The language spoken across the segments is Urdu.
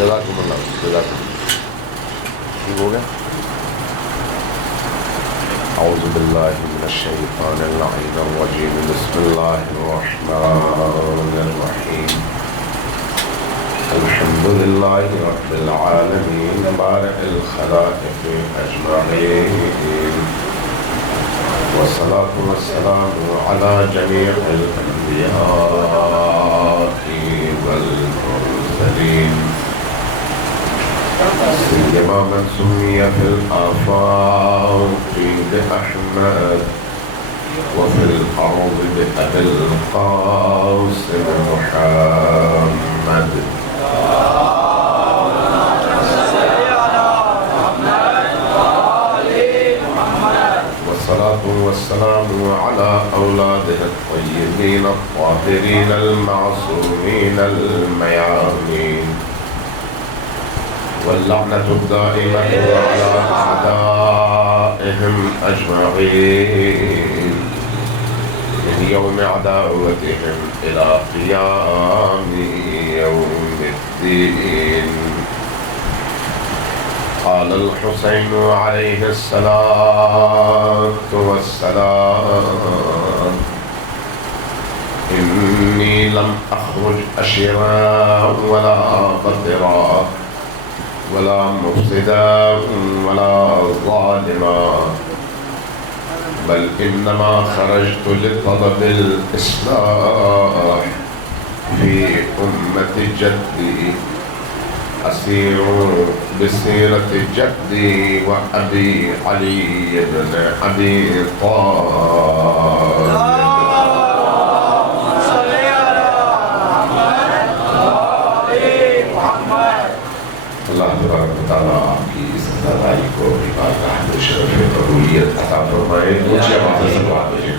جزاکم اللہ، جزاکم اللہ. ٹھیک ہو گیا؟ اعوذ باللہ من الشیطان اللعین الرجیم، بسم اللہ الرحمن الرحیم. الحمد للہ رب العالمین بارئ الخلائق اجمعین، والصلاة والسلام علی جمیع الانبیاء والمرسلین، سیما من سمی فی الآفاق بأحمد وفی الأرض بأبی القاسم محمد. والصلاة والسلام على أولاده الطيبين الطاهرين المعصومين الميامين، واللعنة الدائمة على أعدائهم أجمعين من يوم عداوتهم إلى قيام يوم الدين. قال الحسين عليه الصلاة والسلام: إني لم أخرج أشرا ولا قدرا ولا مفسدا ولا ظالما، بل إنما خرجت لطلب الإصلاح في أمة جدي، أسير بسيرة جدي وأبي علي بن أبي طالب. اللہ تبارک و تعالیٰ آپ کی اس عزاداری کو بارگاہ میں شرف قبولیت عطا فرمائے. اونچی آواز سے دعا کریں.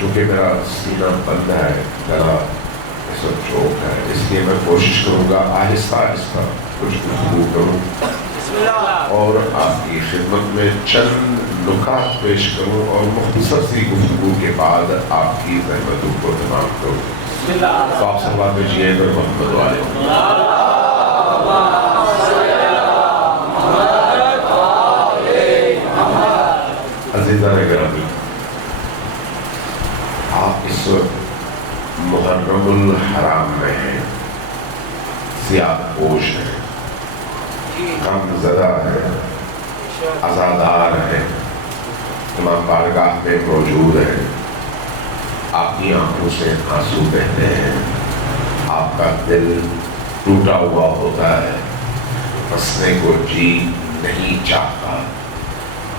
چونکہ میرا سینہ بند ہے، گلا اس وقت چوک ہے، اس لیے میں کوشش کروں گا آہستہ آہستہ کچھ گفتگو کروں اور آپ کی خدمت میں چند نکات پیش کروں اور مختصر سی گفتگو کے بعد آپ کی زحمتوں کو تمام کروں. تو آپ سے بات بھیجیے پر محمد والے. عزیزان گرامی، آپ اس وقت محرم الحرام میں ہیں، سیاہ پوش ہیں، غم زدہ ہے، عزادار ہے، امام بارگاہ میں موجود ہے. آپ کی آنکھوں سے آنسو بہتے ہیں، آپ کا دل ٹوٹا ہوا ہوتا ہے، ہنسنے کو جی نہیں چاہتا،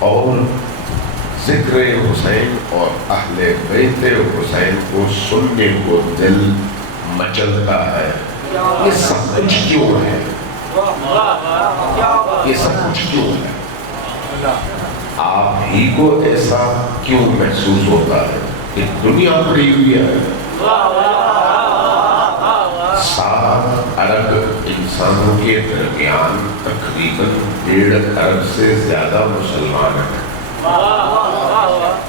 اور ذکر حسین اور اہل بیت حسین کو سننے کو دل مچلتا ہے. یہ سب کچھ کیوں ہے؟ یہ سب کچھ کیوں ہے؟ آپ ہی کو ایسا کیوں محسوس ہوتا ہے کہ دنیا پڑی ہوئی ہے؟ 7 ارب انسانوں کے درمیان تقریباً 1.5 ارب سے زیادہ مسلمان ہیں،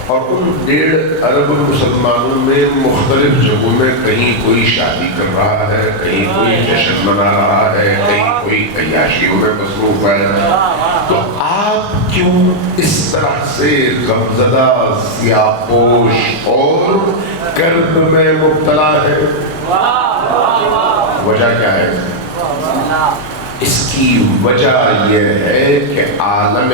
اور ان 1.5 ارب مسلمانوں میں مختلف جگہوں میں کہیں کوئی شادی کر رہا ہے، کہیں کوئی جشن منا رہا ہے، کہیں کوئی عیاشیوں میں مصروف ہے. تو آپ کیوں اس طرح سے غمزدہ، سیاہ پوش اور کرب میں مبتلا ہے؟ وجہ کیا ہے؟ اس کی وجہ یہ ہے کہ عالم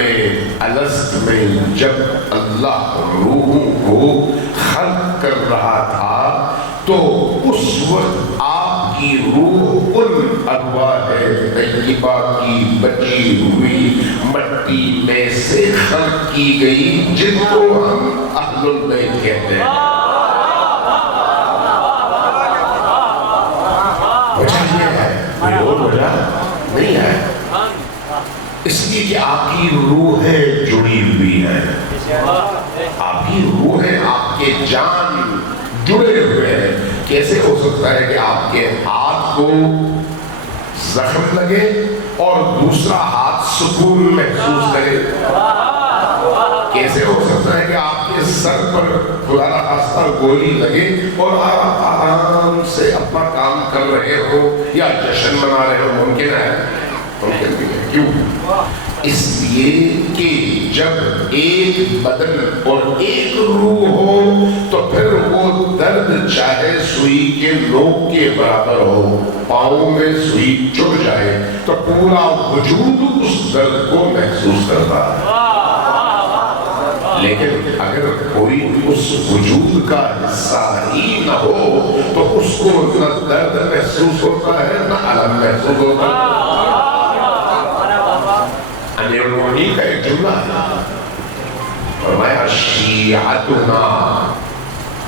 الست میں جب اللہ روحوں کو خلق کر رہا تھا تو اس وقت آپ کی روح ان ارواح طیبہ کی بچی ہوئی مٹی میں سے خلق کی گئی، جن کو ہم اہل البیت کہتے ہیں. وجہ یہ ہے، کوئی اور وجہ نہیں ہے. اس لیے کہ آپ کی روحیں جڑی ہوئی ہیں، آپ کی روحیں، آپ کے جان جڑے ہوئے ہیں. کیسے ہو سکتا ہے کہ آپ کے ہاتھ کو زخم لگے اور دوسرا ہاتھ سکون محسوس کرے؟ کیسے ہو سکتا ہے کہ آپ کے سر پر خدا نہ خواستہ گولی لگے اور آپ آرام سے اپنا کام کر رہے ہو یا جشن منا رہے ہو، ممکن ہے؟ ممکن بھی ہے۔ کیوں؟ اس لیے کہ جب ایک بدن اور ایک روح ہو تو پھر وہ درد چاہے سوئی کے نوک کے برابر ہو، پاؤں میں سوئی چبھ جائے تو پورا وجود اس درد کو محسوس کرتا ہے، لیکن اگر کوئی اس وجود کا حصہ ہی نہ ہو تو اس کو نہ درد محسوس ہوتا ہے نہ الم محسوس ہوتا ہے۔ امیر المومنین کا ایک جملہ ہے، فرمایا شیعتنا،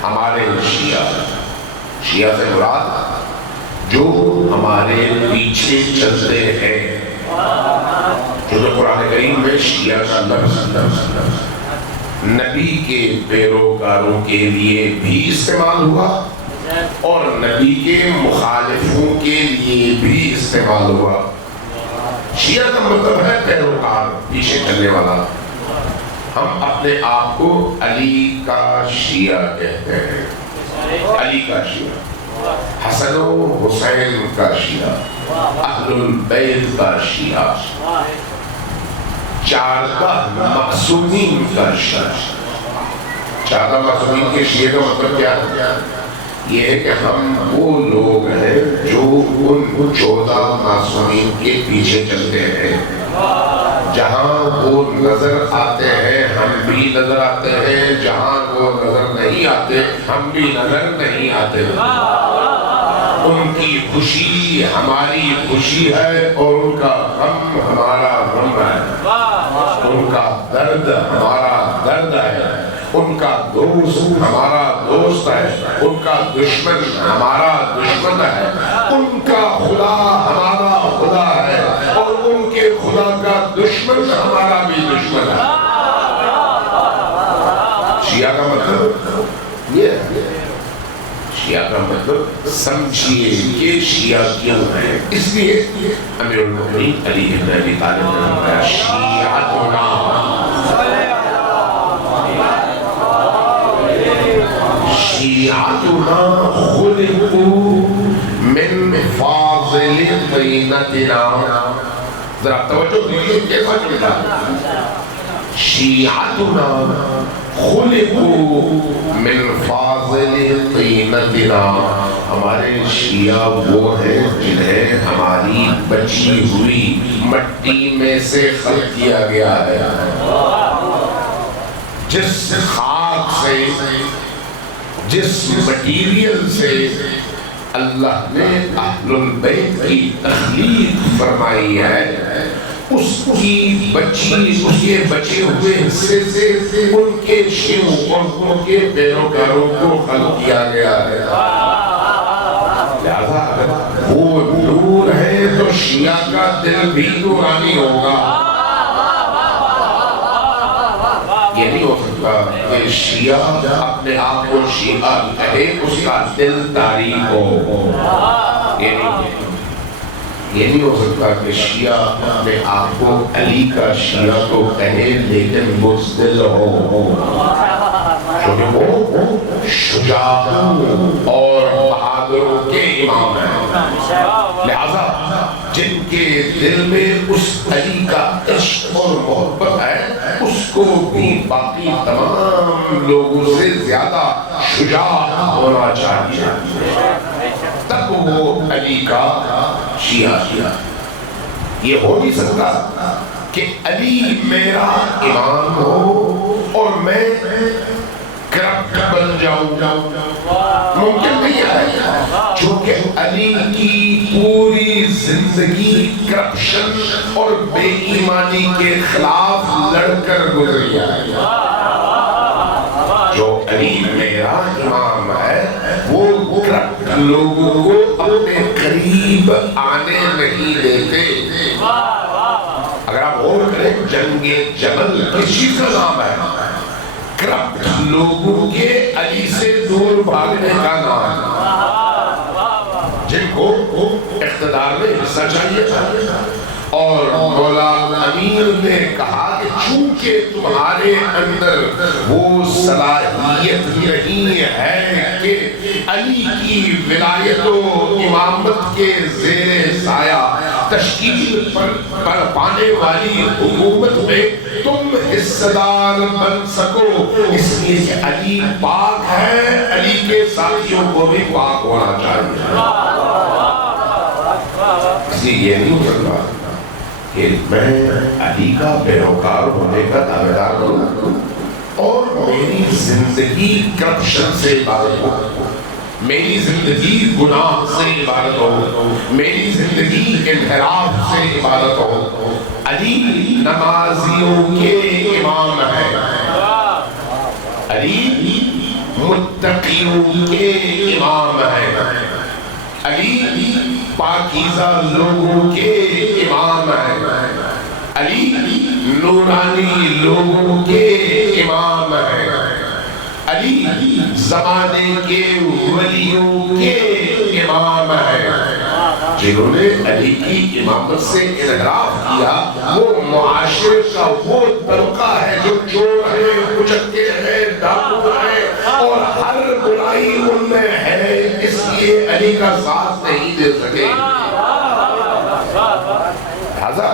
ہمارے شیعہ سے مراد جو ہمارے پیچھے چلتے ہیں، جو قرآن کریم میں شیعہ کا لفظ نبی کے پیروکاروں کے لیے بھی استعمال ہوا اور نبی کے مخالفوں کے لیے بھی استعمال ہوا۔ شیعہ کا مطلب ہے پیروکار، پیچھے چلنے والا۔ ہم اپنے آپ کو علی کا شیعہ کہتے ہیں، علی کا شیعہ، حسن و حسین کا شیعہ، اہل البیت کا شیعہ، چاردہ معصومین کا شیعہ۔ چاردہ معصومین کے شیعہ کا مطلب کیا ہے؟ یہ ہے کہ ہم وہ لوگ ہیں جو ان 14 معصومین کے پیچھے چلتے ہیں، جہاں وہ نظر آتے ہیں ہم بھی نظر آتے ہیں، جہاں وہ نظر نہیں آتے ہم بھی نظر نہیں آتے۔ ان کی خوشی ہماری خوشی ہے اور ان کا غم ہمارا غم ہے، ان کا درد ہمارا درد ہے، ان کا دوست ہمارا دوست ہے، ان کا دشمن ہمارا دشمن ہے، ان کا خدا ہمارا خدا ہے اور ان کے خدا کا دشمن ہمارا بھی دشمن ہے۔ شیعہ کا مطلب یہ ہے، شیعہ کا مطلب سمجھیے کہ شیعہ کیوں ہے۔ اس لیے امیر المومنین علی بن ابی طالب نے فرمایا شیعتنا، شیعتنا خلقوا من فاضل طینتنا۔ ذرا توجہ دیجیے کیسا چلتا ہے؟ شیعتنا خلقوا من فاضل طینتنا، ہمارے شیعہ وہ ہیں جنہیں ہماری بچی ہوئی مٹی میں سے خلق کیا گیا ہے۔ جس خاک سے، جس مٹیریل سے اللہ نے اہل البیت کی تخلیق فرمائی ہے، اس کی بچی، اس کے بچے ہوئے حصے سے ان کے شیعوں اور ان کے پیروکاروں کو خلق کیا گیا ہے۔ لہذا اگر وہ نور ہے تو شیعہ کا دل بھی نورانی ہوگا۔ یہ نہیں ہو سکتا کہ شیعہ اپنے آپ کو شیعہ کہے اس کا دل تاریک ہو۔ یہ نہیں ہو سکتا کہ شیعہ اپنے آپ کو علی کا شیعہ تو کہے لیکن بزدل ہو، کیونکہ وہ شجاعوں اور بہادروں کے امام ہیں۔ لہذا جن کے دل میں اس علی کا عشق اور محبت ہے، اس کو بھی باقی تمام لوگوں سے زیادہ شجاع ہونا چاہیے، تب وہ علی کا شیعہ۔ یہ ہو نہیں سکتا کہ علی میرا امام ہو اور میں کرپٹ بن جاؤں، ممکن نہیں ہے، چونکہ علی کی پوری زندگی کرپشن اور بے ایمانی کے خلاف لڑ کر گزری ہے۔ جو علی میرا امام ہے وہ کرپٹ لوگوں کو اپنے قریب آنے نہیں دیتے۔ اگر آپ غور کریں جنگ جمل کس چیز کا نام ہے؟ کرپٹ لوگوں کے علی سے دور بھاگنے کا نام، جن کو اقتدار میں حصہ چاہیے تھا۔ اور مولا امیر نے کہا کہ چونکہ تمہارے اندر وہ صلاحیت نہیں ہے کہ علی کی ولایت و امامت کے زیر سایہ تشکیل پر پانے والی حکومت میں تم حصہ دار بن سکو، اس لیے کہ علی پاک ہے، علی کے ساتھیوں کو بھی پاک ہونا چاہیے۔ اسی یہ نہیں ہو سکتا کہ میں علی کا پیروکار ہونے کا دعویدار ہوں اور میری زندگی کرپشن سے عبارت ہو، میری زندگی گناہ سے عبارت ہو، میری زندگی انحراف سے عبارت ہو۔ علی نمازیوں کے امام ہے، علی متقیوں کے امام ہے، علی پاکیزہ لوگوں کے امام ہے، علی نورانی لوگوں کے امام ہے، علی زمانے کے ولیوں کے امام ہے۔ جنہوں نے علی کی امامت سے انحراف کیا وہ معاشرے کا وہ طبقہ ہے جو چور ہے، کچکے ہیں، ڈاکو ہیں اور ہر برائی ان میں ہے، اس لیے علی کا ساتھ نہیں دے سکے۔ لہذا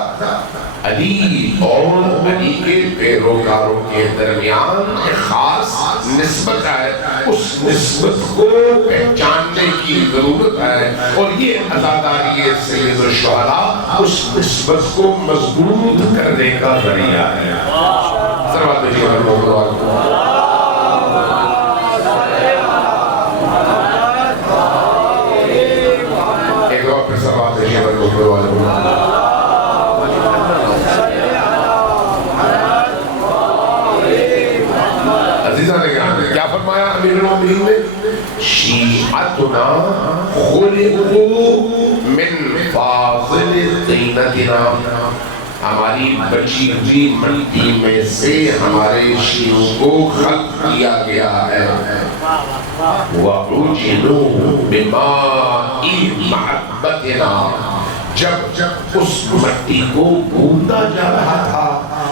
علی اور علی کے پیروکاروں کے درمیان ایک خاص نسبت ہے، اس نسبت کو پہچاننے کی ضرورت ہے، اور یہ عزاداری سید الشہداء اس نسبت کو مضبوط کرنے کا ذریعہ ہے۔ صلوات اللہ علیہ ایک اور پھر صلوات اللہ علیہ کیا فرمایا امیر المومنین نے؟ شیعتنا خلقوا من فاضل طینتنا، ہماری بچی ہوئی مٹی میں سے ہمارے شیعوں کو خلق کیا گیا ہے۔ وَعُجِنُوا بِمَاءِ مَحَبَّتِنَا، جب اس مٹی کو گوندا جا رہا تھا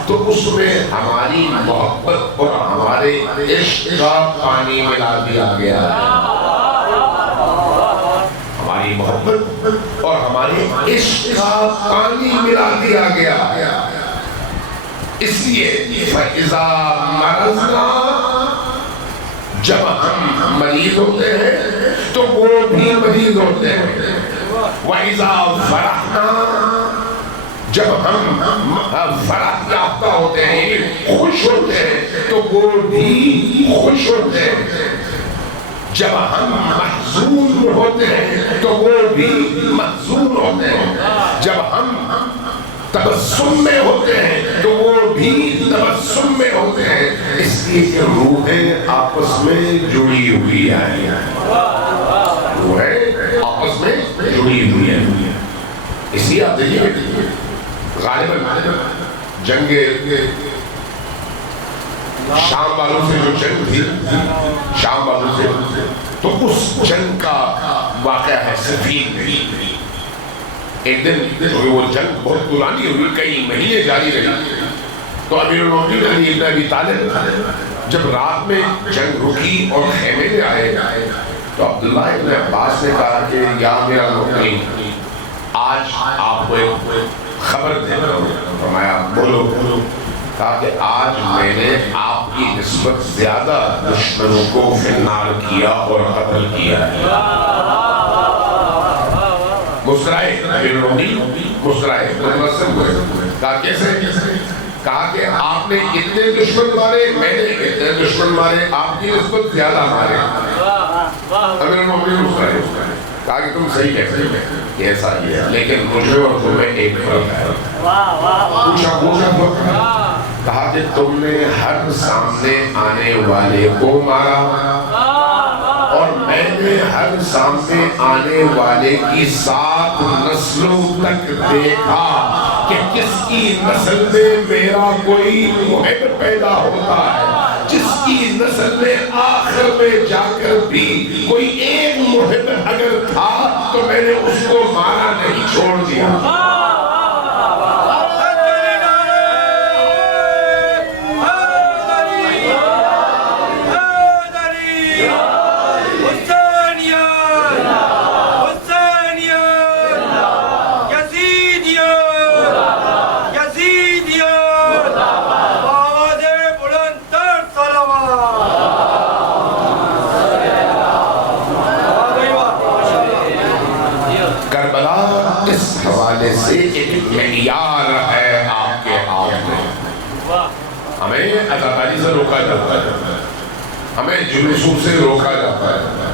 تو اس میں ہماری محبت اور ہمارے عشق کا پانی ملا دیا گیا، ہماری محبت اور ہمارے عشق کا پانی ملا دیا گیا۔ اس لیے فَإِذَا مَرَضْنَا، جب ہم مریض ہوتے ہیں تو وہ بھی مریض ہوتے ہیں۔ وَإِذَا فَرَحْنَا، جب ہم فرح یافتہ ہوتے ہیں، خوش ہوتے ہیں تو وہ بھی خوش ہوتے ہیں۔ جب ہم محزون ہوتے ہیں تو وہ بھی محزون ہوتے ہیں۔ جب ہم تبسم میں ہوتے ہیں تو وہ بھی تبسم میں ہوتے ہیں، اس لیے کہ روحیں آپس میں جڑی ہوئی ہیں، روحیں آپس میں جڑی ہوئی ہیں۔ اس لیے آپ دیکھیے غالباً جنگ شام والوں سے جو جنگ تھی، شام والوں سے، تو اس جنگ کا واقعہ ہے صفین میں۔ ایک دن وہ جنگ بہت پرانی ہوئی، کئی مہینے جاری رہی، تو امیر المومنین علی بن ابی طالب جب رات میں جنگ رکی اور خیمے میں آئے تو عبداللہ ابن عباس نے کہا کہ یا امیر المومنین آج آپ کو ایک خبر دینا ہوں۔ فرمایا بولو۔ کہا کہ آج میں نے آپ کی نسبت زیادہ دشمنوں کو فنار کیا اور قتل کیا ہے۔ مسکرائے امیر المومنین، مسکرائے متبسم ہوئے۔ کہا کیسے؟ کہا کہ آپ نے اتنے دشمن مارے، میں نے اتنے دشمن مارے، آپ کی نسبت زیادہ مارے۔ امیر المومنین مسکرائے، کہا کہ تم صحیح کہتے ہیں کہ ایسا ہی ہے، لیکن مجھے اور تمہیں ایک فرق ہے۔ پوچھا فرق ہے؟ کہا کہ تم نے ہر سامنے آنے والے کو مارا اور میں نے ہر سامنے آنے والے کی 7 نسلوں تک دیکھا کہ کس کی نسل میں میرا کوئی محب پیدا ہوتا ہے، جس کی نسل میں آخر میں جا کر بھی کوئی ایک محب اگر تھا تو میں نے اس کو مارا نہیں، چھوڑ دیا۔ روکا جاتا ہے، ہمیں جلوسوں سے روکا جاتا ہے،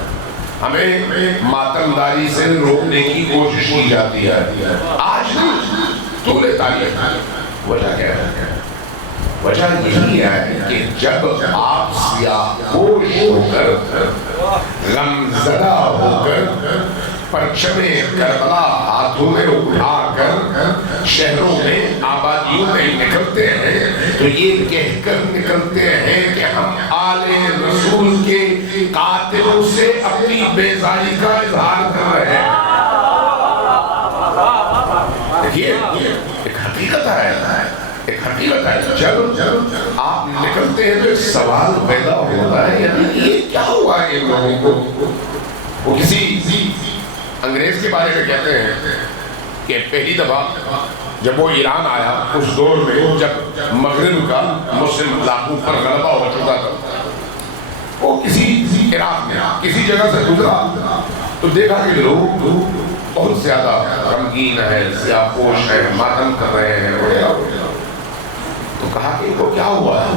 ہمیں ماتمداری سے روکنے کی کوشش کی جاتی ہے۔ آج نہیں، طول تاریخ وجہ کیا ہے؟ وجہ یہی ہے کہ جب آپ سیاہ پوش ہو کر، غم زدہ ہو کر، پرچم کربلا ہاتھوں میں اٹھا کر شہروں میں آبادیوں میں نکلتے ہیں تو یہ کہہ کر نکلتے ہیں کہ ہم آل رسول کے قاتلوں سے اپنی بیزاری کا اظہار کر رہے ہیں۔ دیکھیے ایک حقیقت ہے، ایک حقیقت ہے، جب آپ نکلتے ہیں تو ایک سوال پیدا ہوتا ہے، یعنی یہ کیا ہوا ہے ان لوگوں کو؟ وہ کسی انگریز کے بارے میں کہتے ہیں کہ پہلی دفعہ جب وہ ایران آیا، اس دور میں جب مغرب کا مسلم علاقوں پر غلبہ ہو چکا تھا، وہ کسی عراق میں کسی جگہ سے گزرا تو دیکھا کہ لوگ بہت زیادہ غمگین ہے، سیاہ پوش ہے، ماتم کر رہے ہیں وغیرہ۔ تو کہا کہ ان کو کیا ہوا ہے؟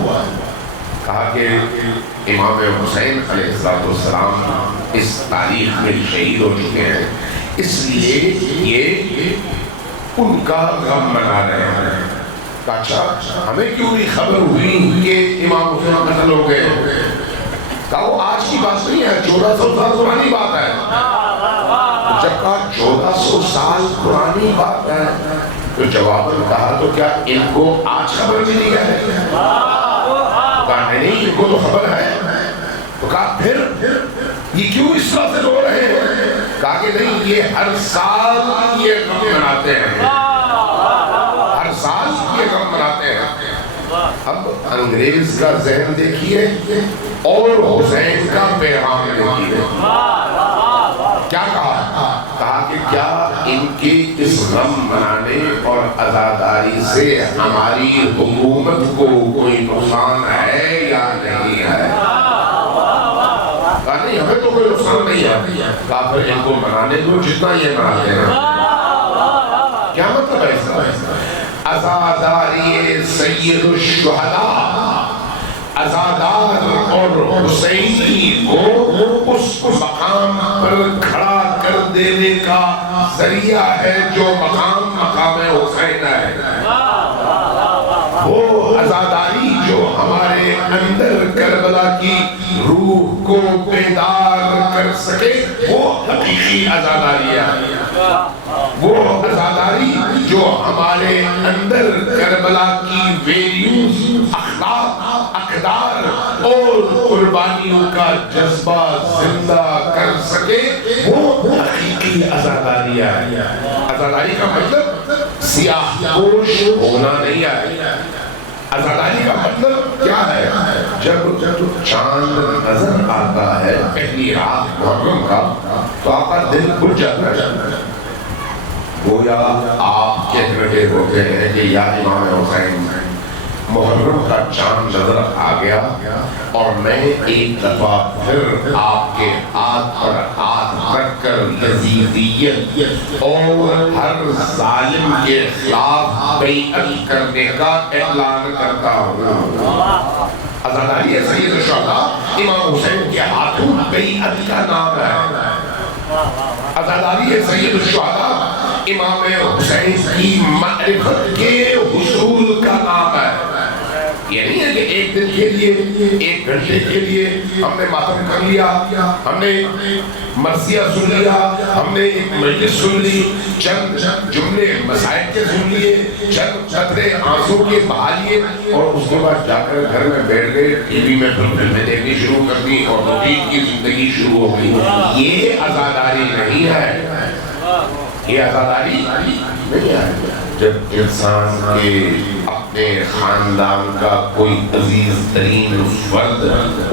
کہا کہ امام حسین علیہ السلام اس تاریخ میں شہید ہو چکے ہیں، اس لیے یہ ان کا غم منا رہے ہیں۔ اچھا ہمیں کیوں نہیں خبر ہوئی کہ امام حسین قتل ہو گئے؟ کہا وہ آج کی بات نہیں ہے، 1400 سال پرانی بات ہے۔ جب کہا 1400 سال پرانی بات ہے تو جواباً کہا تو کیا ان کو آج خبر ملی ہے؟ کہا نہیں، ان کو تو خبر ہے۔ تو کہا پھر یہ کیوں اس طرح سے رو رہے ہیں؟ کہا کہ نہیں، یہ ہر سال یہ غم مناتے ہیں، ہر سال یہ غم مناتے ہیں۔ اب انگریز کا ذہن دیکھیے اور حسین کا پیغام دیکھیے، کیا کہا؟ کہا کہ کیا ان کی اس غم منانے اور عزاداری سے ہماری حکومت کو کوئی نقصان ہے یا نہیں ہے؟ کہا نہیں، ہمیں تو کوئی نقصان نہیں ہے۔ کہا پھر ان کو منانے دو جتنا یہ مناتے ہیں۔ کیا مطلب ہے اس کا؟ عزاداری سید الشہداء، عزادار اور حسینی کو اس مقام پر کھڑا کر دینے کا ذریعہ ہے جو مقام حسین ہے۔ وہ عزاداری جو ہمارے اندر کربلا کی روح کو بیدار کر سکے، وہ حقیقی عزاداری ہے۔ وہ عزاداری جو ہمارے اندر کربلا کی ویلیوز، اخلاق، اقدار اور قربانیوں کا جذبہ زندہ کر سکے، وہ حقیقی عزاداری ہے۔ عزاداری کا مطلب سیاہ پوش ہونا نہیں ہے۔ عزاداری کا مطلب کیا ہے؟ جب چاند نظر آتا ہے پہلی رات محرم کا تو آپ کا دل بجھ جاتا ہے، گویا آپ کہہ رہے ہوتے ہیں کہ یا امام حسین، محرم کا چاند نظر آ گیا اور میں ایک دفعہ پھر آپ کے ہاتھ پر ہاتھ رکھ کر یزیدیت اور ہر ظالم کے خلاف بیعت کرنے کا اعلان کرتا ہوں۔ عزاداری ہے سید الشہداء، امام حسین کے ہاتھوں بیعت کا نام ہے۔ عزاداری ہے سید الشہداء، امام حسین کی معرفت کے حصول کا نام ہے۔ یہ نہیں ہے کہ ایک دن کے لیے، ایک گھنٹے کے لیے ہم نے ماتم کر لیا، ہم نے مرثیہ سن لیا، ہم نے ایک مجلس سن لی، چند جملے مسائل کے سن لیے، چند قطرے آنسو کے بہا لیے اور اس کے بعد جا کر گھر میں بیٹھ گئے، ٹی وی میں فلمیں دیکھنی شروع کر دی اور روٹین کی زندگی شروع ہو گئی۔ یہ عزاداری نہیں ہے، یہ عزاداری نہیں ہے۔ جب انسان کے اپنے خاندان کا کوئی عزیز ترین فرد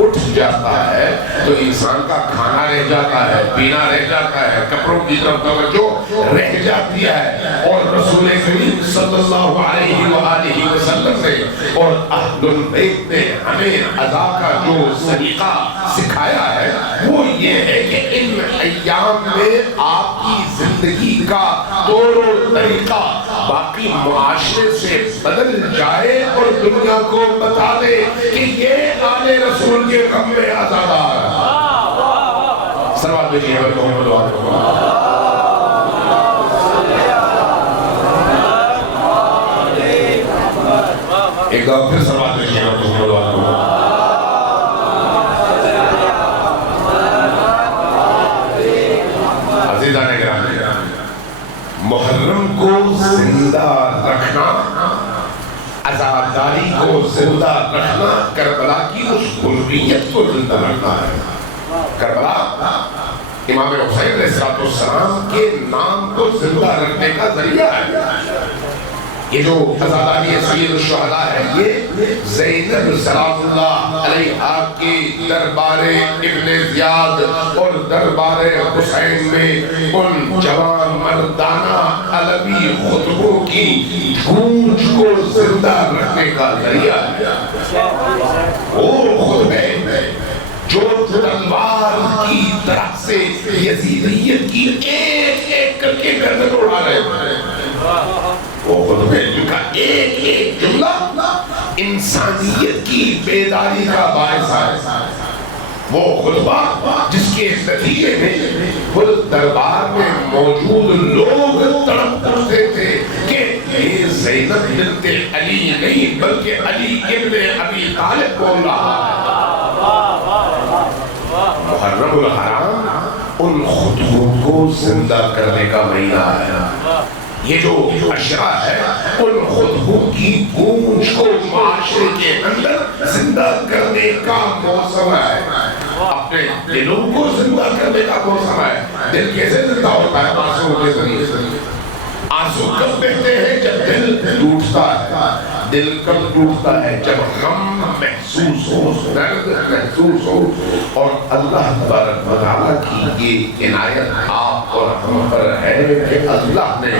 اٹھ جاتا ہے تو انسان کا کھانا رہ جاتا ہے، پینا رہ جاتا ہے، کپڑوں کی طرف توجہ رہ جاتی ہے۔ اور رسول کریم صلی اللہ علیہ وآلہ وسلم نے اور اہل البیت نے ہمیں عزا کا جو طریقہ سکھایا ہے وہ یہ ہے کہ ان ایام میں آپ کی زندگی کا طور و طریقہ باقی معاشرے سے بدل جائے اور دنیا کو بتا دے کہ یہ آل رسول کے غم میں آزادار ہے. سلوات بھیجیے محمد وآلہ. ایک دفعہ پھر سلوات بھیجیے محمد وآلہ. عزیزان گرامی، محرم کو زندہ رکھنا، عزاداری کو زندہ رکھنا، کربلا کی اس حریت کو زندہ رکھنا ہے. کربلا امام حسین علیہ السلام کے نام کو زندہ رکھنے کا ذریعہ ہے. یہ جو عزاداری سید الشہداء ہے، یہ زینب سلام اللہ علیہا کے دربار ابن زیاد اور دربار حسین میں ان جوان مردانہ علوی خطبوں کی گونج کو زندہ رکھنے کا ذریعہ ہے. وہ خطبے جو تلوار کی طرح سے یزیدیت کی ایک ایک کر کے گردن اڑا رہے ہیں، وہ خطبے جن کا ایک ایک جملہ انسانیت کی بیداری کا باعث ہے. وہ خطبہ جس کے نتیجے میں خود دربار میں موجود لوگ تڑپ اٹھتے تھے کہ یہ زینب بنت علی نہیں بلکہ علی ابن ابی طالب بول رہا ہے. محرم الحرام ان خطبوں کو زندہ کرنے کا مہینہ ہے. یہ جو عشرہ ہے ان خطبوں کی گونج کو معاشرے کے اندر زندہ کرنے کا موسم ہے. اپنے دلوں کو زندہ کرنے کا موسم ہے. دل کیسے زندہ ہوتا ہے؟ آنسو کے ذریعے سے. آنسو کب بہتے ہیں؟ جب دل ٹوٹتا ہے. دل کب ٹوٹتا ہے؟ جب غم محسوس ہو، درد محسوس ہو. اور اللہ تبارک و تعالیٰ کی یہ عنایت آپ اور ہم پر ہے کہ اللہ نے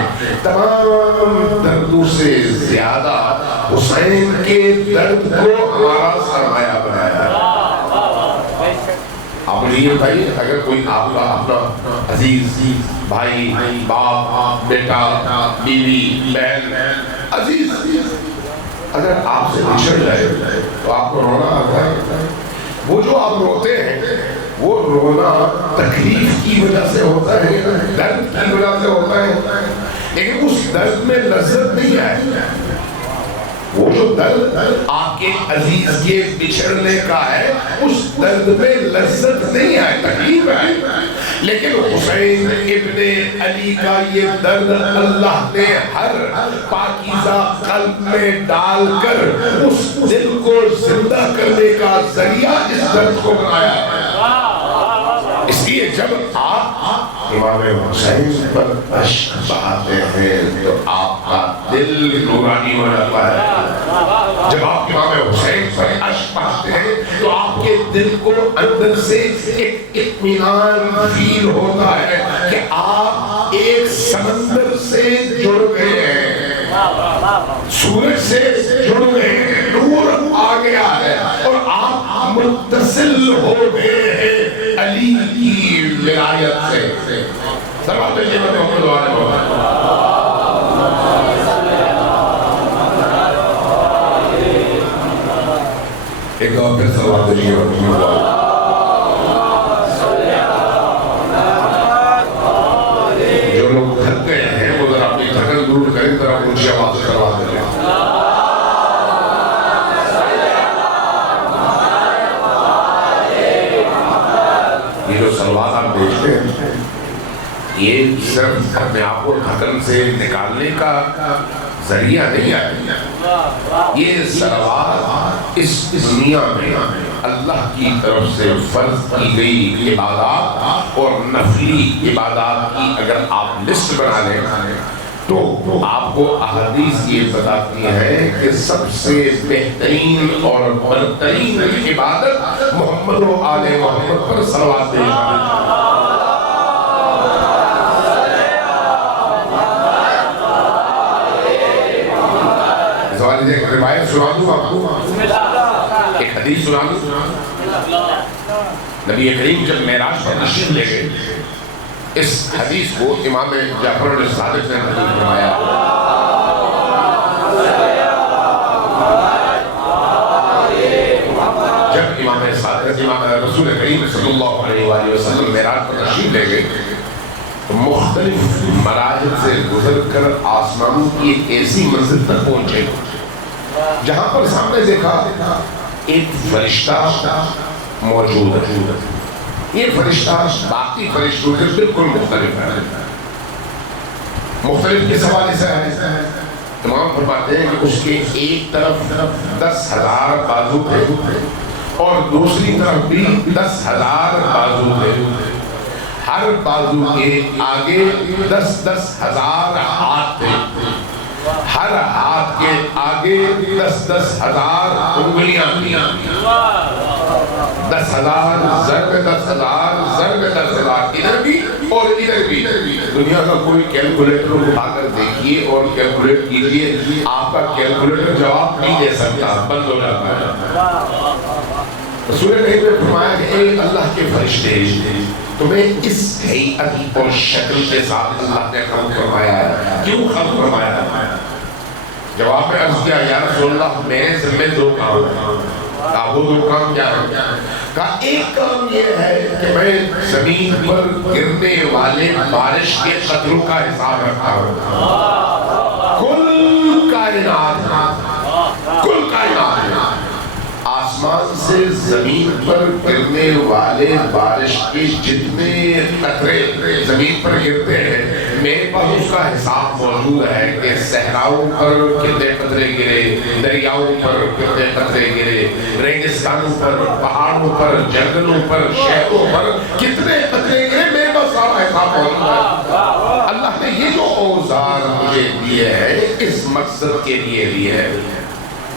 تمام دردوں سے زیادہ حسین کے درد کو ہمارا سرمایہ بنایا ہے. آپ مجھے یہ بتائیے، اگر کوئی آپ کا اپنا عزیز بھائی، باپ، بیٹا، بیوی، بہن، عزیز اگر آپ سے بچھڑ جائے تو آپ کو رونا آتا ہے. وہ جو آپ روتے ہیں وہ رونا تکلیف کی وجہ سے ہوتا ہے، درد کی وجہ سے ہوتا ہے، لیکن اس درد میں لذت نہیں ہے. وہ جو درد آپ کے عزیز کے بچھڑنے کا ہے اس درد میں لذت نہیں ہے، تکلیف ہے. لیکن حسین ابن علی کا یہ درد اللہ نے ہر پاکیزہ قلب میں ڈال کر اس دل کو زندہ کرنے کا ذریعہ اس درد کو بنایا ہے. اس لیے جب آپ امام حسین پر عشق بہاتے ہیں تو آپ کا دل نورانی ہو جاتا ہے. جب آپ امام حسین پر عشق بہاتے ہیں تو آپ کے دل کو اندر سے ایک اطمینان فیل ہوتا ہے کہ آپ ایک سمندر سے جڑ گئے ہیں، سورج سے جڑ گئے ہیں، نور آ گیا ہے اور آپ متصل ہو گئے ہیں علی کی ولایت سے. سلوات بھیجیے محمد وآلہ. ایک دفعہ پھر سلوات بھیجیے محمد وآلہ. جو لوگ تھک گئے ہیں وہ ذرا اپنی تھکن دور کریں، ذرا اونچی آواز سے سلوات بھیجیے. یہ جو سلوات آپ بھیجتے ہیں یہ صرف اپنے آپ کو تھکن سے نکالنے کا ذریعہ نہیں ہے. یہ سلوات اس دنیا میں اللہ کی طرف سے فرض کی گئی عبادات اور نفلی عبادات کی اگر آپ لسٹ بنا لیں تو آپ کو احادیث یہ بتاتی ہے کہ سب سے بہترین اور برترین عبادت محمد و آل محمد پر صلوات بھیجنا. ایک روایت سنا دوں آپ کو، ایک حدیث سنا دوں. نبی کریم جب معراج پر تشریف لے گئے، اس حدیث کو امام جعفر الصادق نے نقل فرمایا. امام رسول کریم صلی اللہ علیہ وآلہ وسلم معراج پر تشریف لے گئے، مختلف مراحل سے گزر کر آسمانوں کی ایک ایسی منزل تک پہنچے جہاں پر سامنے دیکھا ایک فرشتہ موجود ہے. یہ فرشتہ باقی فرشتوں سے بالکل مختلف ہے. مختلف کس حوالے سے ہے؟ تمام فرماتے ہیں کہ اس کے ایک طرف 10,000 بازو تھے اور دوسری طرف بھی 10,000 بازو تھے. ہر بازو کے آگے 10,000 ہاتھ تھے. ہر ہاتھ کے آگے 10,000 انگلیاں تھیں. 10,000 ضرب 10,000 ضرب 10,000 ادھر بھی اور ادھر بھی. دنیا کا کوئی کیلکولیٹر اٹھا کر دیکھیے اور کیلکولیٹ کیجئے، آپ کا کیلکولیٹر جواب نہیں دے سکتا، بند ہو جاتا ہے. رسول کریم نے فرمایا کہ اے اللہ کے فرشتے، تمہیں اس حیعت اور شکل کے ساتھ اللہ نے خلق فرمایا ہے، کیوں خلق فرمایا ہے؟ جواب میں عرض کیا یا رسول اللہ میرے ذمہ 2 کام ہیں. وہ 2 کام کیا ہے؟ کہا ایک کام یہ ہے کہ میں زمین پر گرنے والے بارش کے قطروں کا حساب رکھتا ہوں. کل کائنات آسمان سے زمین پر گرنے والے بارش کے جتنے قطرے زمین پر گرتے ہیں، میرے پاس اس کا حساب موجود ہے کہ صحراؤں پر کتنے قطرے گرے، دریاؤں پر کتنے قطرے گرے، ریگستانوں پر، پہاڑوں پر، جنگلوں پر، شہروں پر کتنے قطرے گرے، میرے پاس سارا حساب موجود ہے. اللہ نے یہ جو اوزار مجھے دیے ہیں اس مقصد کے لیے دیے ہیں.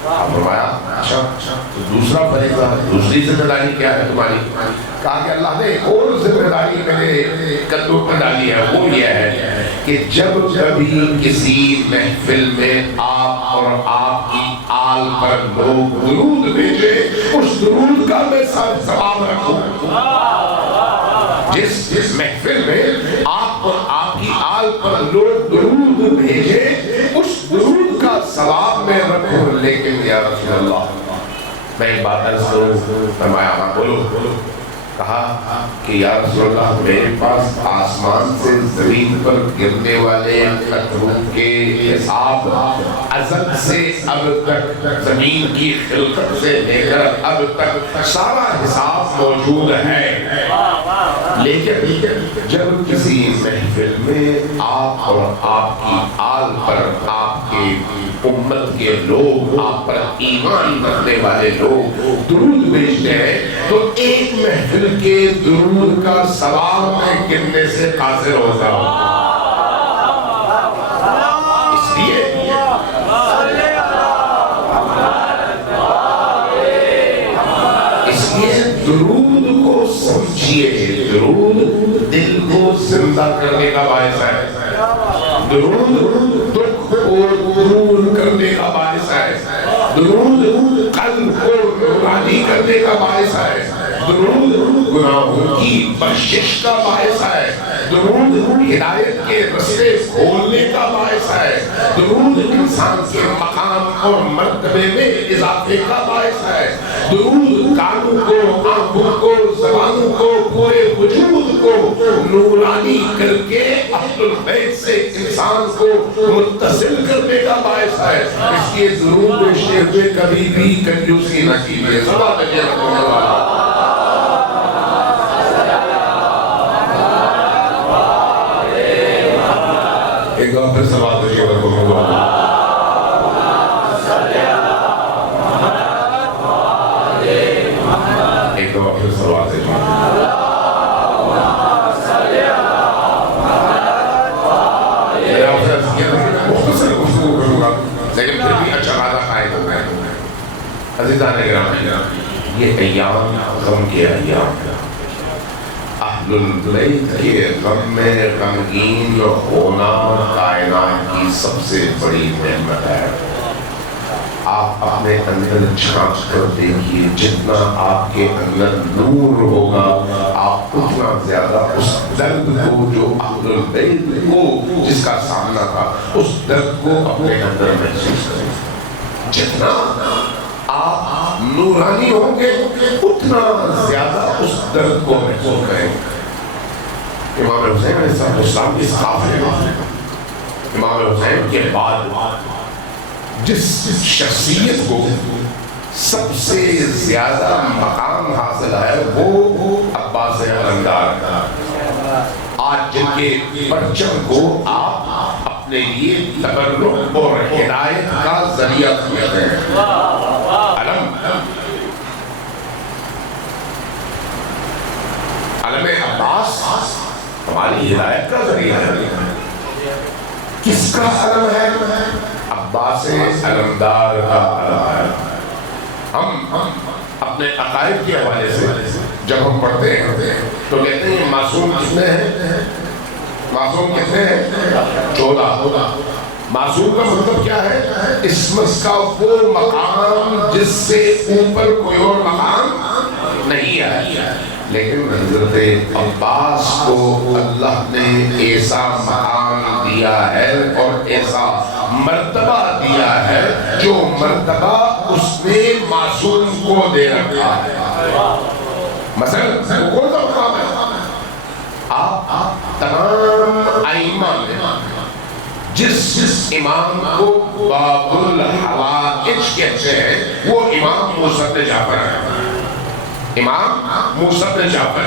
فرمایا اچھا تو دوسرا فریضہ، دوسری ذمہ داری کیا ہے تمہاری؟ کہا کہ اللہ نے ایک اور ذمہ داری میرے قدموں پر ڈالی ہے، وہ یہ ہے کہ جب کبھی کسی محفل میں آپ اور آپ کی آل پر لوگ درود بھیجے، اس درود کا میں سب ثواب رکھوں. جس محفل میں آپ اور آپ کی آل پر لوگ درود بھیجے، اس درود کا ثواب میں رکھوں. لیکن یا رسول اللہ میں ایک بات عرض کروں. فرمایا ہاں بولو. کہا کہ یا رسول اللہ میرے پاس آسمان سے زمین پر گرنے والے قطروں کے حساب ازل سے اب تک، زمین کی خلقت سے لے کر اب تک سارا حساب موجود ہے. لیکن جب کسی محفل میں آپ اور آپ کی آل پر، آپ کے امت کے لوگ، آپ پر ایمان رکھنے والے لوگ درود بھیجتے ہیں تو ایک محفل کے درود کا ثواب میں گننے سے قاصر ہوتا ہوں. اس لیے درود کو سمجھیے. درود دل کو زندہ کرنے کا باعث ہے. درود دکھ کو دور کرنے کا باعث ہے. درود قلب کو نورانی کرنے کا باعث ہے. درود گناہوں کی بخشش کا باعث ہے. درود ہدایت کے رستے کھولنے کا باعث ہے. درود انسان کے مقام اور مرتبے میں اضافے کا باعث ہے. درود کانوں کو، آنکھوں کو، زبانوں کو، پورے وجود کو نورانی کر کے اہل البیت سے انسان کو متصل کرنے کا باعث ہے. اس کے درود بیچتے ہوئے کبھی بھی کنجوسی نہ کیجیے. صلوات اللہ. ایک بار پھر صلوات اللہ. ایک بار پھر صلوات مختصر گفتگو کروں گا لیکن پھر بھی اچھا خاصا فائدہ ہے. عزیزان گرامی، یہ ایام غم کے ایام ہیں. اہل البیت کے غم میں غمگین ہونا کائنات کی سب سے بڑی نعمت ہے. آپ اپنے اندر جھانک کر دیکھیے، جتنا آپ کے اندر نور ہوگا آپ اتنا زیادہ اس درد کو جو اہل البیت کو جس کا سامنا تھا اس درد کو اپنے اندر محسوس کریں. جتنا آپ نورانی ہوں گے اتنا زیادہ اس درد کو محسوس کریں گے۔ امام حسین علیہ السلام کی قافلے میں امام حسین کے بعد جس شخصیت کو سب سے زیادہ مقام حاصل ہے وہ عباس علمدار، آج جن کے پرچم کو آپ اپنے لیے تبرک اور ہدایت کا ذریعہ سمجھتے ہیں۔ علم عباس ہماری ہدایت کا ذریعہ ہے۔ کس کا علم ہے؟ عباس علمدار کا علم ہے۔ ہم اپنے عقائد کے حوالے سے جب ہم پڑھتے ہیں تو کہتے ہیں معصوم کتنے ہیں؟ معصوم کتنے ہیں؟ 14۔ معصوم کا مطلب کیا ہے؟ عصمت کا وہ مقام جس سے اوپر کوئی اور مقام نہیں ہے۔ لیکن حضرت عباس کو اللہ نے ایسا مقام دیا ہے اور ایسا مرتبہ دیا ہے جو مرتبہ اس نے معصوم کو دے رکھا ہے۔ مثلا کون سا مقام ہے؟ آپ تمام ائمہ میں جس امام کو باب الحوائج کہتے ہیں وہ امام موسی بن جعفر ہے۔ امام موسی بن جعفر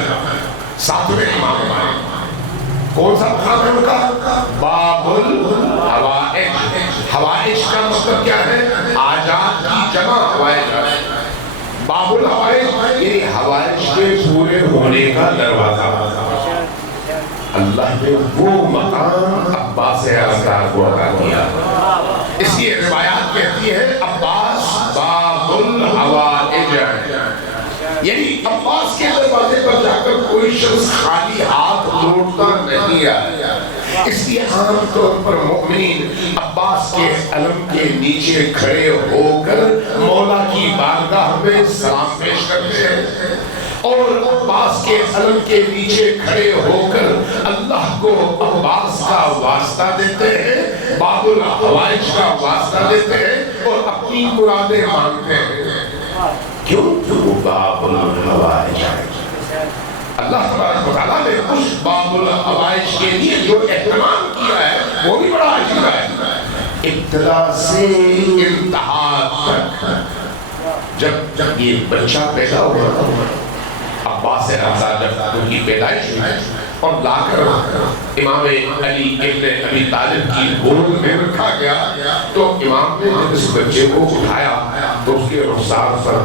7ویں امام ہمارے۔ کون سا مقام ہے ان کا؟ باب الحوائج۔ حوائج کا مطلب کیا ہے؟ حاجات کی جمع حوائج۔ باب الحوائج یہ حوائج کے پورے ہونے کا دروازہ۔ اللہ نے وہ مقام عباس علمدار کو عطا کیا۔ اس لیے روایات کہتی ہے عباس باب الحوائج، یعنی عباس کے دروازے پر جا کر کوئی شخص خالی ہاتھ لوٹتا نہیں آیا۔ اس لیے عام طور پر مومنین عباس کے علم کے نیچے کھڑے ہو کر مولا کی بارگاہ میں سلام پیش کرتے ہیں اور عباس کے علم کے نیچے کھڑے ہو کر اللہ کو عباس کا واسطہ دیتے ہیں، باب الحوائج کا واسطہ دیتے ہیں اور اپنی مرادیں مانگتے ہیں۔ کیوں باب الحوائج؟ اللہ تبارک و تعالیٰ نے اس باب الحوائج کے لیے جو اہتمام کیا ہے وہ بھی بڑا عجیب ہے۔ ابتدا سے انتہا تک جب یہ بچہ پیدا ہوا، عباس علمدار جب ان کی پیدائش ہوئی اور لا کر امام علی ابن ابی طالب کی گود میں رکھا گیا تو امام نے جب اس بچے کو اٹھایا تو اس کے رخسار پر،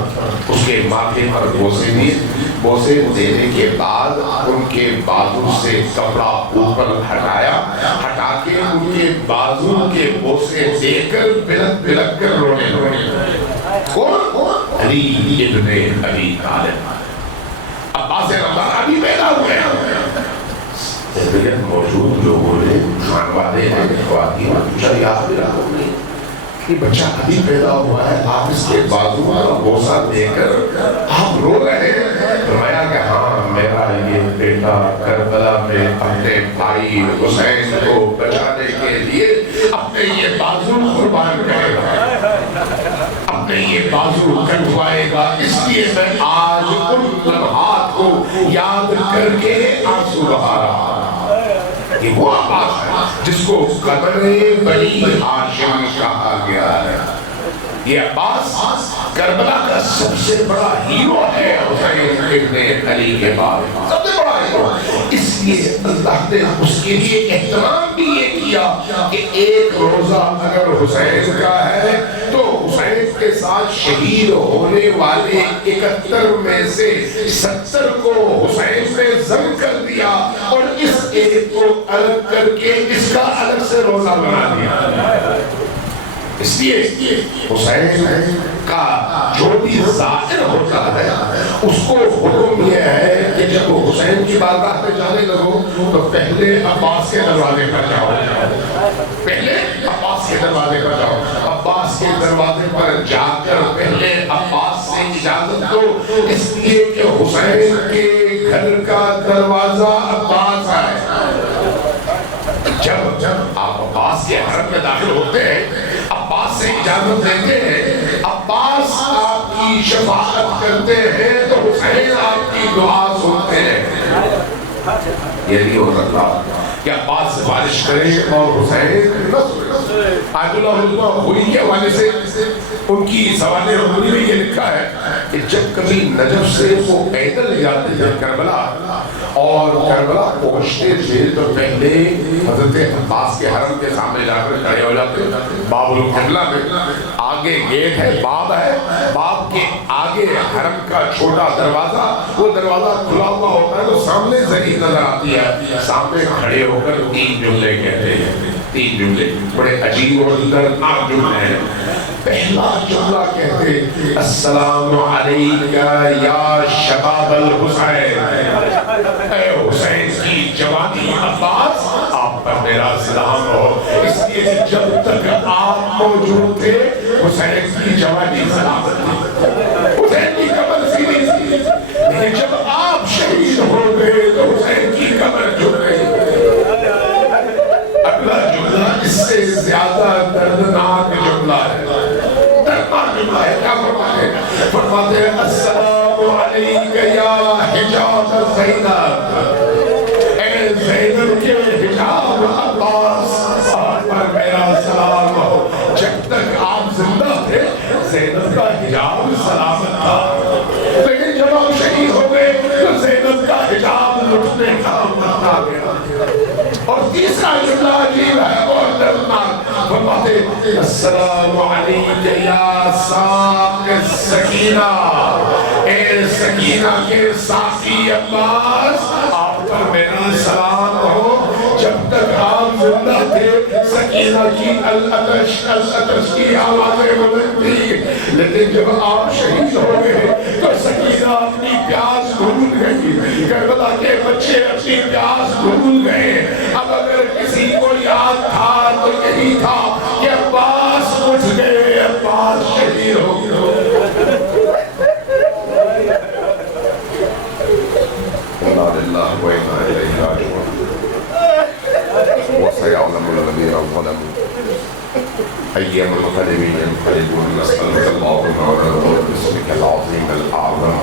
اس کے ماتھے پر بوسے دیے۔ بوسے دینے کے بعد ان کے بازو سے کپڑا اوپر ہٹایا، ہٹا کے ان کے بازو کے بوسے دے کر بلک بلک کر رونے لگے۔ کون؟ علی ابن ابی طالب۔ عباس علمدار ابھی پیدا ہوئے ہیں۔ لیکن موجود لوگوں نے، خانوادے نے، خواتین نے پوچھا یا یہ بچہ ابھی پیدا ہوا ہے، آپ اس کے بازو کا بوسہ دے کر آپ رو رہے ہیں؟ فرمایا کہ ہاں، میرا یہ بیٹا کربلا میں اپنے بھائی حسین کو بچانے کے لیے اپنے یہ بازو قربان کرے گا، اپنے یہ بازو کٹوائے گا۔ اس لیے میں آج ان لمحات کو یاد کر کے آنسو بہا رہا ہوں۔ یہ وہ عباس ہے جس کو قبر بنی ہاشم کہا گیا ہے۔ یہ عباس کربلا کا سب سے بڑا ہیرو ہے، حسین ابن علی کے بعد سب سے بڑا ہیرو۔ اس لیے اللہ نے اس کے لیے اہتمام بھی یہ کیا کہ ایک روزہ اگر حسین کا ہے تو حسین کے ساتھ شہید ہونے والے 71 میں سے 70 کو حسین نے ضم کر دیا اور اس ایک کو الگ کر کے اس کا الگ سے روزہ بنا دیا۔ اس لیے حسین کا جو بھی ظاہر ہوتا ہے اس کو حکم یہ ہے کہ جب حسین کی بارگاہ پہ جانے لگو تو پہلے عباس کے دروازے پر جاؤ، پہلے عباس کے دروازے پر جاؤ۔ عباس کے دروازے پر جا کر پہلے عباس سے اجازت دو، اس لیے کہ حسین کے گھر کا دروازہ عباس ہے۔ جب آپ عباس کے حرم میں داخل ہوتے ہیں، عباس سے اجازت لیتے ہیں، عباس آپ کی کی شفاعت کرتے ہیں تو حسین آپ کی دعا سنتے ہیں. یہ نہیں ہو سکتا کہ عباس سفارش کریں اور حسین آیت اللہ رضوہ خوری کے حوالے سے ان کی سوال عمومی میں یہ لکھا ہے کہ جب کبھی نجف سے وہ پیدل جاتے تھے کربلا اور کربلا پہنچتے تھے تو پہلے حضرت عباس کے حرم کے سامنے جا کر کھڑے ہو جاتے. باب القبلہ میں آگے گیٹ ہے، باب ہے، باب کے آگے حرم کا چھوٹا دروازہ، وہ دروازہ کھلا ہوا ہوتا ہے تو سامنے زمین نظر آتی ہے. سامنے کھڑے ہو کر 3 جملے کہتے ہیں. 3 جملے بڑے عجیب اور دردناک جملے ہیں. پہلا جملہ کہتے السلام علیکہ یا شباب الحسین، اے حسین کی جوانی عباس آپ پر میرا سلام ہو. اس لیے جب تک آپ موجود تھے حسین کی جوانی سلامت تھی، حسین کی قبر سیدھی تھی. لیکن جب آپ شہید ہو گئے تو حسین کی قبر جھک گئی. اگلا جملہ اس سے زیادہ دردناک جملہ ہے. دردناک جملہ ہے. کیا فرماتے ہیں؟ فرماتے ہیں السلام علیکہ یا حجاب زینب، اے زینب کے حجاب عباس آپ پر میرا سلام ہو. جب تک آپ زندہ تھے زینب کا حجاب سلامت تھا، لیکن جب آپ شہید ہو گئے تو زینب کا حجاب لٹنے کا وقت آ گیا. اور تیسرا جملہ عجیب ہے اور دردناک. فرماتے السلام علیکہ یا ساق السکینہ، اے سکینہ کے ساقی عباس آپ پر میرا سلام ہو. جب تک آپ زندہ تھے سکینہ کی العطش کی آوازیں بلند تھی، لیکن جب آپ شہید ہو گئے تو سکینہ اپنی پیاس بھول گئی. کربلا کے بچے اپنی پیاس بھول گئے. اب اگر کسی کو یاد تھا تو یہی تھا کہ عباس اٹھ گئے، عباس شہید ہو گئے. انا للہ و انا الیہ راجعون. وسيعلم الذين ظلموا أي منقلب ينقلبون. نسألك اللهم ونعوذ باسمك العظيم الأعظم